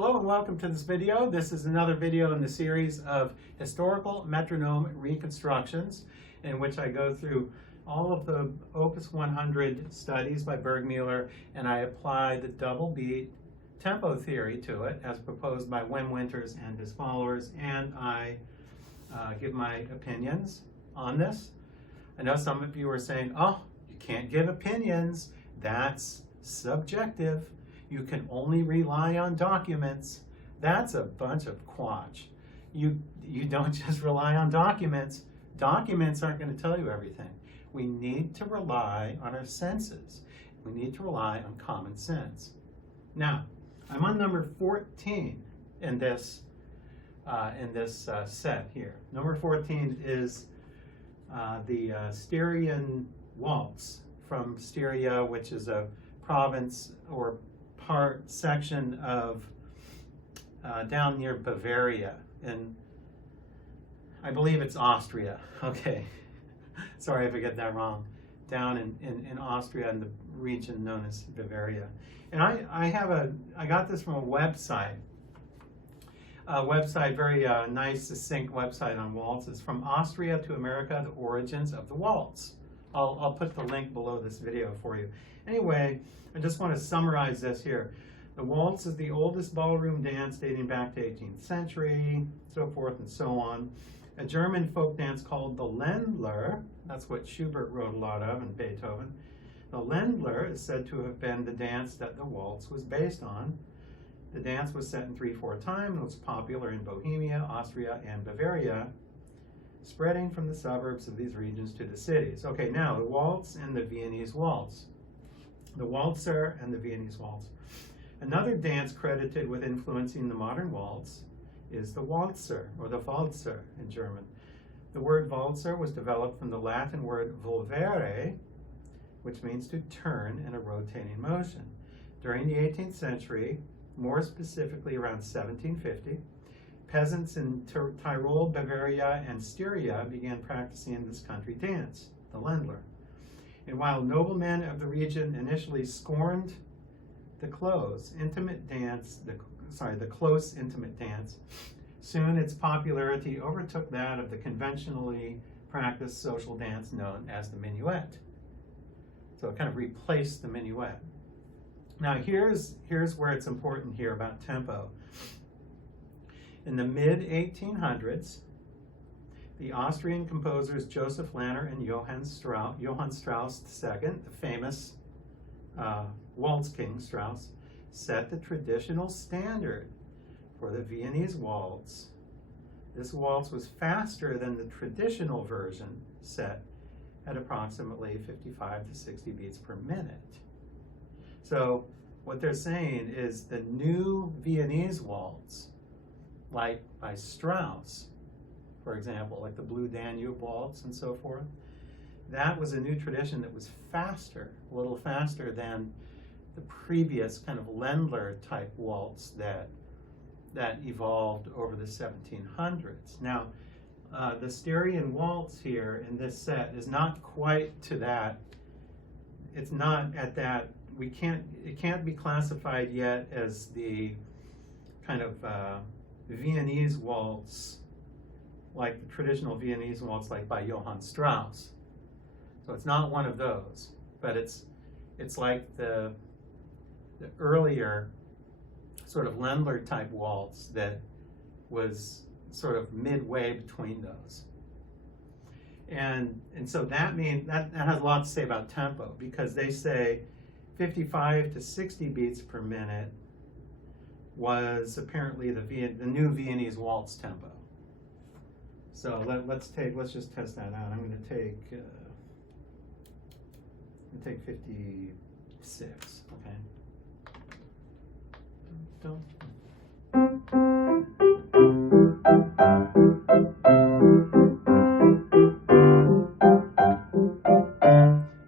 Hello and welcome to this video. This is another video in the series of historical metronome reconstructions in which I go through all of the Opus 100 studies by BURGMÜLLER and I apply the double beat tempo theory to it as proposed by Wim Winters and his followers, and I give my opinions on this. I know some of you are saying, oh, you can't give opinions, that's subjective. You can only rely on documents. That's a bunch of quatch. You don't just rely on documents. Documents aren't going to tell you everything. We need to rely on our senses. We need to rely on common sense. Now, I'm on number 14 in this set here. Number 14 is the Styrian Waltz from Styria, which is a province or section of down near Bavaria, and I believe it's Austria. Okay, sorry if I get that wrong. Down in Austria, in the region known as Bavaria. And I got this from a website. Very nice, succinct website on waltzes. From Austria to America, the origins of the waltz. I'll put the link below this video for you. Anyway, I just want to summarize this here. The waltz is the oldest ballroom dance dating back to 18th century, so forth and so on. A German folk dance called the Ländler, that's what Schubert wrote a lot of, and Beethoven. The Ländler is said to have been the dance that the waltz was based on. The dance was set in 3/4 time and was popular in Bohemia, Austria, and Bavaria, spreading from the suburbs of these regions to the cities. Okay, now the waltz and the Viennese waltz. The waltzer and the Viennese waltz. Another dance credited with influencing the modern waltz is the waltzer, or the Walzer in German. The word waltzer was developed from the Latin word volvere, which means to turn in a rotating motion. During the 18th century, more specifically around 1750, peasants in Tyrol, Bavaria, and Styria began practicing this country dance, the Ländler. And while noblemen of the region initially scorned the close intimate dance, the close intimate dance, soon its popularity overtook that of the conventionally practiced social dance known as the minuet. So it kind of replaced the minuet. Now here's where it's important here about tempo. In the mid-1800s, the Austrian composers Joseph Lanner and Johann Strauss II, the famous waltz king Strauss, set the traditional standard for the Viennese waltz. This waltz was faster than the traditional version, set at approximately 55 to 60 beats per minute. So what they're saying is the new Viennese waltz, like by Strauss, for example, like the Blue Danube waltz and so forth, that was a new tradition that was faster, a little faster than the previous kind of Ländler type waltz that evolved over the 1700s. Now, the Styrian waltz here in this set is not quite to that. It's not at that. It can't be classified yet as the kind of Viennese waltz, like the traditional Viennese waltz, like by Johann Strauss. So it's not one of those, but it's like the earlier sort of Ländler type waltz that was sort of midway between those. And so that means that has a lot to say about tempo, because they say 55 to 60 beats per minute was apparently the new Viennese waltz tempo. So let's just test that out. I'm going to take 56. Okay.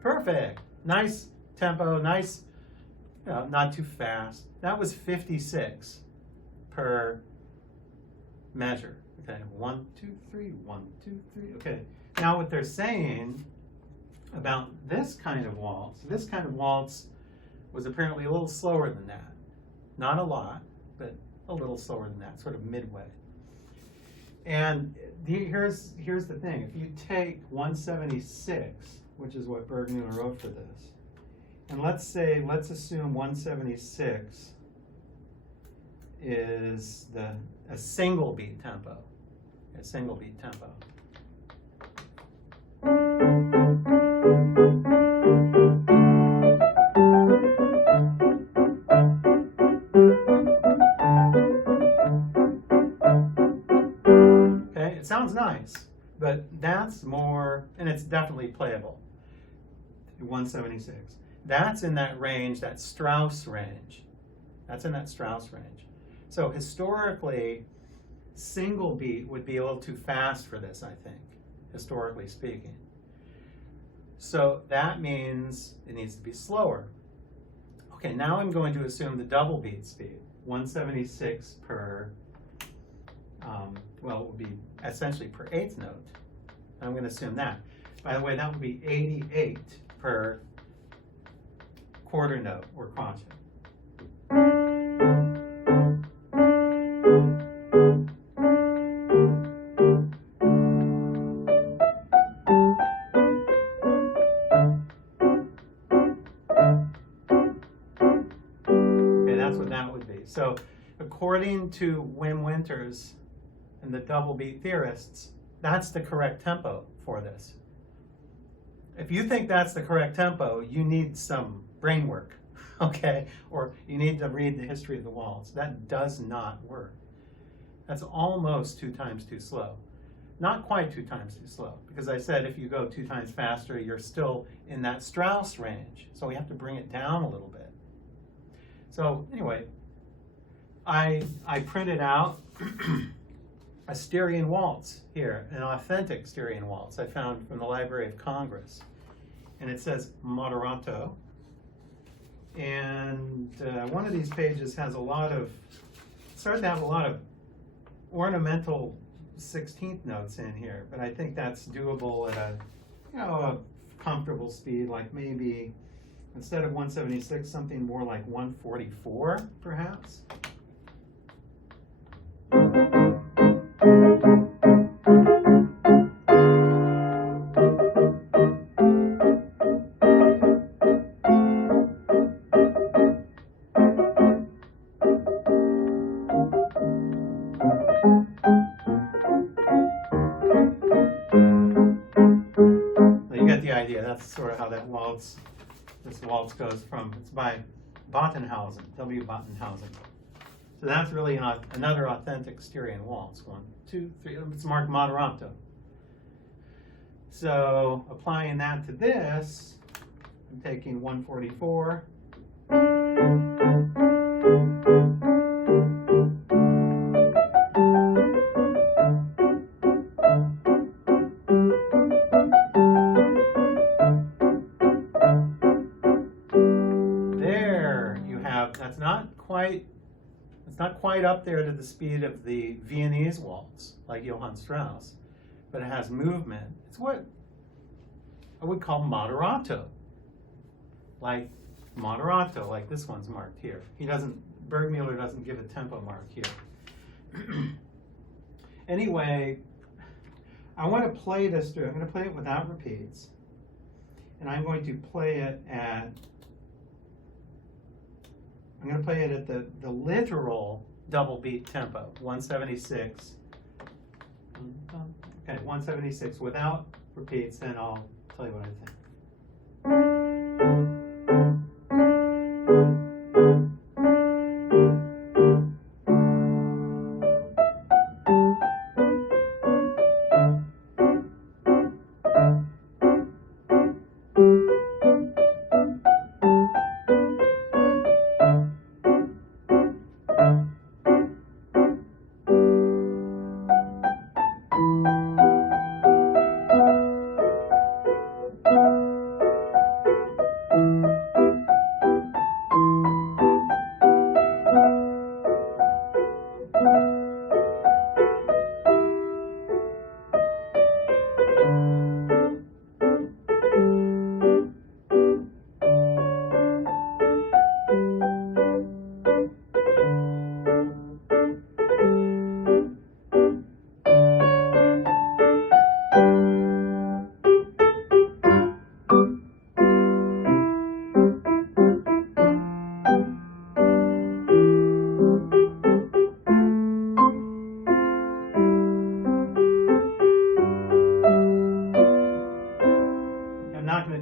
Perfect. Nice tempo. Nice. Not too fast. That was 56 per measure. Okay, 1, 2, 3, 1, 2, 3. Okay, now what they're saying about this kind of waltz was apparently a little slower than that. Not a lot, but a little slower than that, sort of midway. And here's the thing. If you take 176, which is what BURGMÜLLER wrote for this, and let's assume 176 is a single beat tempo. A single beat tempo. Okay, it sounds nice, but that's more, and it's definitely playable. 176. That's in that range, that Strauss range. That's in that Strauss range. So historically, single beat would be a little too fast for this, I think, historically speaking. So that means it needs to be slower. Okay, now I'm going to assume the double beat speed, 176 per, well, it would be essentially per eighth note. I'm going to assume that. By the way, that would be 88 per quarter note or crotchet. Okay, that's what that would be. So according to Wim Winters and the double beat theorists, that's the correct tempo for this. If you think that's the correct tempo, you need some brain work, okay? Or you need to read the history of the waltz. That does not work. That's almost 2 times too slow. Not quite 2 times too slow, because I said if you go 2 times faster, you're still in that Strauss range. So we have to bring it down a little bit. So anyway, I printed out a Styrian waltz here, an authentic Styrian waltz I found from the Library of Congress. And it says moderato. And one of these pages has starts to have a lot of ornamental 16th notes in here, but I think that's doable at a comfortable speed, like maybe instead of 176, something more like 144, perhaps. That's sort of how this waltz goes from, it's by Bottenhausen, W. Bottenhausen. So that's really another authentic Styrian waltz. 1, 2, 3, it's marked moderato. So applying that to this, I'm taking 144. It's not quite up there to the speed of the Viennese waltz, like Johann Strauss, but it has movement. It's what I would call moderato, like this one's marked here. BURGMÜLLER doesn't give a tempo mark here. Anyway, I want to play this through. I'm going to play it without repeats, and I'm going to play it at the literal double beat tempo, 176. Okay, 176 without repeats, then I'll tell you what I think.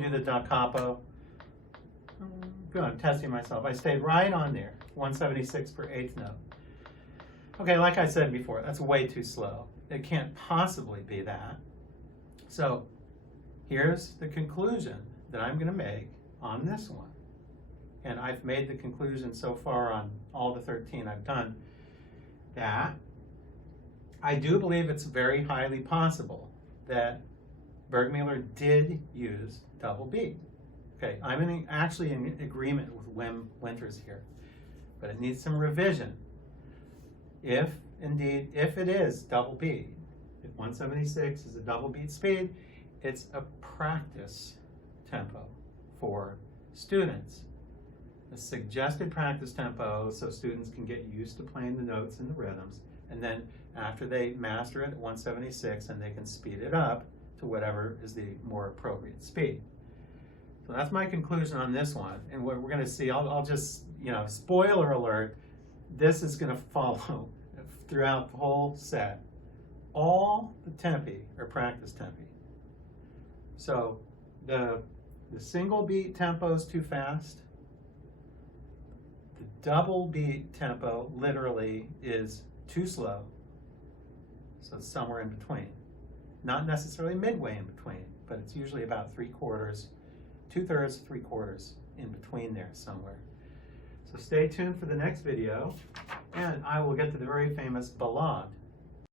do the da capo. Good, I'm testing myself. I stayed right on there, 176 per eighth note. Okay, like I said before, that's way too slow. It can't possibly be that. So here's the conclusion that I'm going to make on this one. And I've made the conclusion so far on all the 13 I've done, that I do believe it's very highly possible that BURGMÜLLER did use double B. Okay, I'm actually in agreement with Wim Winters here, but it needs some revision. If indeed, if it is double beat, if 176 is a double beat speed, it's a practice tempo for students. A suggested practice tempo so students can get used to playing the notes and the rhythms, and then after they master it at 176, and they can speed it up to whatever is the more appropriate speed. So that's my conclusion on this one, and what we're going to see, I'll just, spoiler alert, this is going to follow throughout the whole set. All the tempi are practice tempi. So the single beat tempo is too fast. The double beat tempo literally is too slow. So it's somewhere in between. Not necessarily midway in between, but it's usually about 3/4, 2/3, 3/4 in between there somewhere. So stay tuned for the next video, and I will get to the very famous ballade.